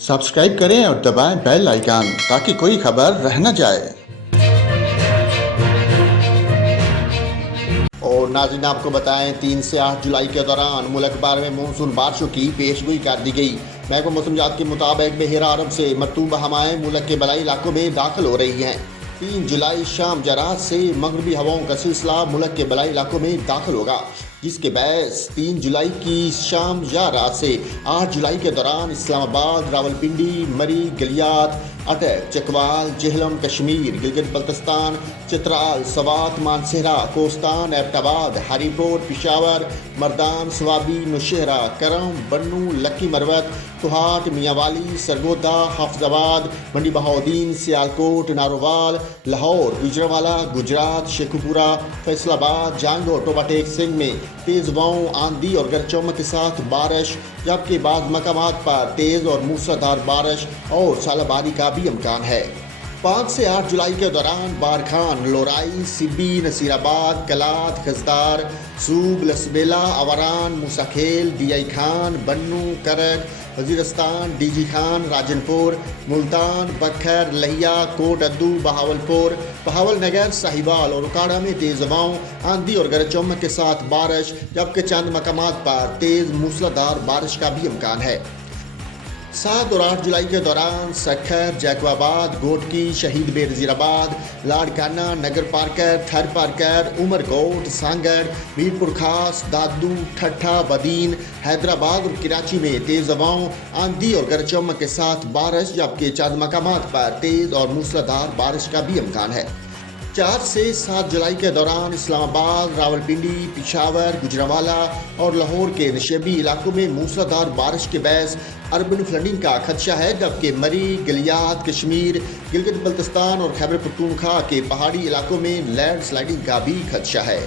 Subscribe करें और दबाएं बेल आइकन ताकि कोई खबर रह न जाए। और नाज़रीन आपको बताएं 3 से 8 जुलाई के दौरान मुल्क भर में मानसून बारिशों की पेशगोई कर दी गई। महकमा मौसमियात के मुताबिक बहरा अरब से मरतूब हवाएं मुल्क के बलाई इलाकों में दाखिल हो रही हैं। 3 जुलाई शाम जरात से मगरबी हवाओं का सिलसिला मुल्क के बलाई इलाकों में दाखिल होगा, जिसके बायस 3 जुलाई की शाम या रात से 8 जुलाई के दौरान इस्लामाबाद, रावलपिंडी, मरी, गलियात, अटक, चकवाल, जेहलम, कश्मीर, गिलगित बल्तिस्तान, चित्राल, सवात, मानसहरा, कोस्तान, एबटाबाद, हरीपुर, पिशावर, मर्दान, स्वाबी, नौशहरा, करम, बन्नू, लक्की मरवत, तुहाट, मियांवाली, सरगोदा, हाफजाबाद, मंडी बहाउद्दीन, सियालकोट, नारोवाल, लाहौर, गुजरांवाला, गुजरात, शेखुपुरा, फैसलाबाद, जांगो, टोबाटेक सिंह में तेज़ हवाओं, आंधी और गरज चमक के साथ बारिश, जबकि बाद मकामात पर तेज़ और मूसलाधार बारिश और सालाबारी का भी इम्कान है। 5 से 8 जुलाई के दौरान बारखान, लोराई, सिब्बी, नसीराबाद, कलात, खजदार, सूब, लसबेला, अवरान, मूसाखेल, डीआई खान, बन्नू, करक, वजीरस्तान, डीजी खान, राजनपुर, मुल्तान, बखर, लहिया, कोट अद्दू, बहावलपुर, बहावल नगर, साहिवाल और उकाड़ा में तेज़ हवाओं, आंधी और गरज चमक के साथ बारिश, जबकि चंद मकामात पर तेज़ मूसलाधार बारिश का भी इम्कान है। 7 और 8 जुलाई के दौरान सखर, जैकबाबाद, गोटकी, शहीद बेनज़ीराबाद, लाड़काना, नगर पार्कर, थर पार्कर, उमरकोट, सांगड़, मीरपुर खास, दादू, ठट्ठा, बदीन, हैदराबाद और कराची में तेज़ हवाओं, आंधी और गरज चमक के साथ बारिश, जबकि चंद मकामात पर तेज़ और मूसलाधार बारिश का भी इम्कान है। 4 से 7 जुलाई के दौरान इस्लामाबाद, रावलपिंडी, पिशावर, गुजरांवाला और लाहौर के नशेबी इलाकों में मूसलाधार बारिश के बायस अर्बन फ्लडिंग का खदशा है, जबकि मरी, गलियात, कश्मीर, गिलगित बल्तिस्तान और खैबर पख्तूनख्वा के पहाड़ी इलाकों में लैंड स्लाइडिंग का भी खदशा है।